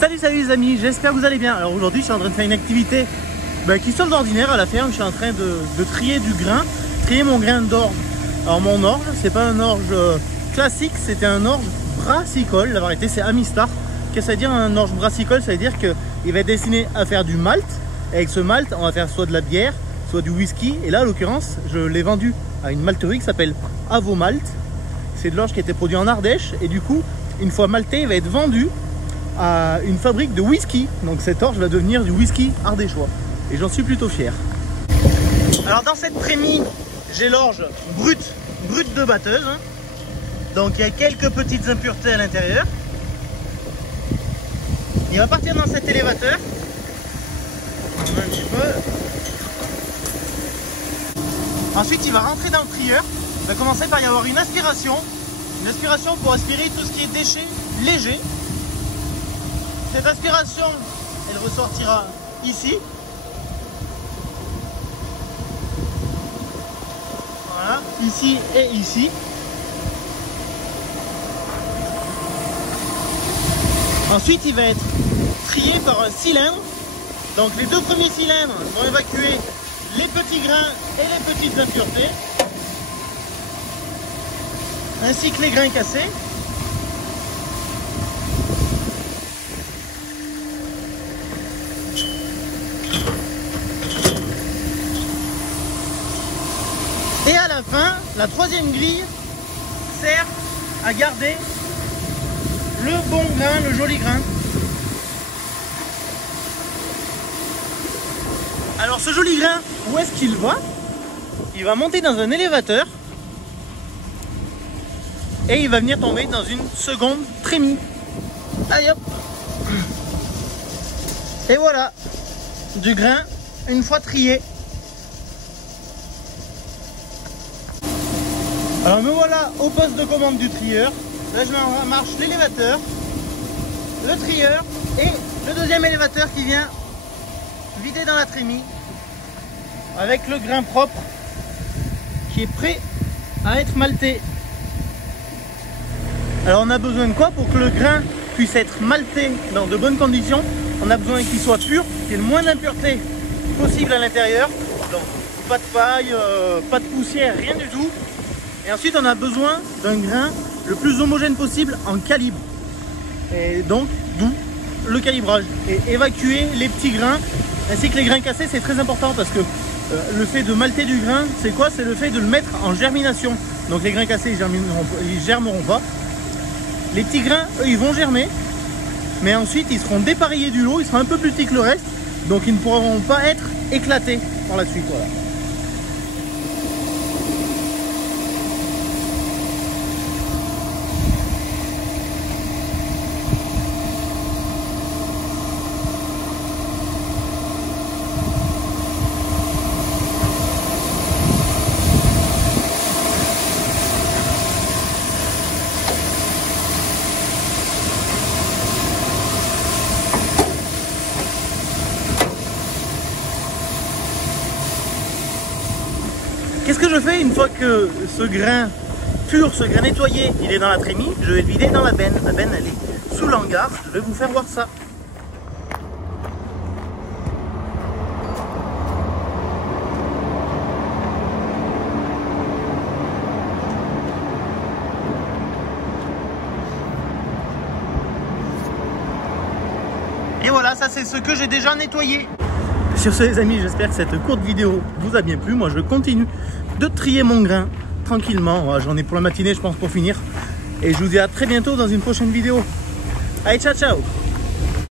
Salut les amis, j'espère que vous allez bien. Alors aujourd'hui je suis en train de faire une activité qui sort d'ordinaire à la ferme. Je suis en train de trier du grain, trier mon grain d'orge. Alors mon orge, c'est pas un orge classique, c'était un orge brassicole. La variété c'est Amistar. Qu'est-ce que ça veut dire un orge brassicole? Ça veut dire qu'il va être destiné à faire du malt. Avec ce malt on va faire soit de la bière, soit du whisky. Et là en l'occurrence je l'ai vendu à une malterie qui s'appelle Avomalt. C'est de l'orge qui a été produit en Ardèche. Et du coup une fois malté il va être vendu à une fabrique de whisky. Donc cet orge va devenir du whisky ardéchois et j'en suis plutôt fier. Alors dans cette trémie j'ai l'orge brute de batteuse, donc il y a quelques petites impuretés à l'intérieur. Il va partir dans cet élévateur un petit peu. Ensuite il va rentrer dans le trieur. Il va commencer par y avoir une aspiration pour aspirer tout ce qui est déchets légers. Cette aspiration, elle ressortira ici. Voilà, ici et ici. Ensuite, il va être trié par un cylindre. Donc les deux premiers cylindres vont évacuer les petits grains et les petites impuretés, ainsi que les grains cassés. Et à la fin, la troisième grille sert à garder le bon grain, le joli grain. Alors ce joli grain, où est-ce qu'il va? Il va monter dans un élévateur et il va venir tomber dans une seconde trémie. Allez hop! Et voilà, du grain une fois trié. Alors me voilà au poste de commande du trieur. Là je marche l'élévateur, le trieur et le deuxième élévateur qui vient vider dans la trémie avec le grain propre qui est prêt à être malté. Alors on a besoin de quoi pour que le grain puisse être malté dans de bonnes conditions? On a besoin qu'il soit pur, qu'il y ait le moins d'impuretés possible à l'intérieur. Donc pas de paille, pas de poussière, rien du tout. Et ensuite on a besoin d'un grain le plus homogène possible en calibre. Et donc d'où le calibrage. Et évacuer les petits grains ainsi que les grains cassés, c'est très important parce que le fait de malter du grain, c'est quoi? C'est le fait de le mettre en germination. Donc les grains cassés ils germeront pas. Les petits grains, eux, ils vont germer. Mais ensuite ils seront dépareillés du lot, ils seront un peu plus petits que le reste. Donc ils ne pourront pas être éclatés par la suite. Voilà. Qu'est-ce que je fais une fois que ce grain pur, ce grain nettoyé, il est dans la trémie? Je vais le vider dans la benne. La benne, elle est sous l'hangar. Je vais vous faire voir ça. Et voilà, ça c'est ce que j'ai déjà nettoyé. Sur ce les amis, j'espère que cette courte vidéo vous a bien plu. Moi je continue de trier mon grain tranquillement. J'en ai pour la matinée je pense pour finir. Et je vous dis à très bientôt dans une prochaine vidéo. Allez, ciao ciao!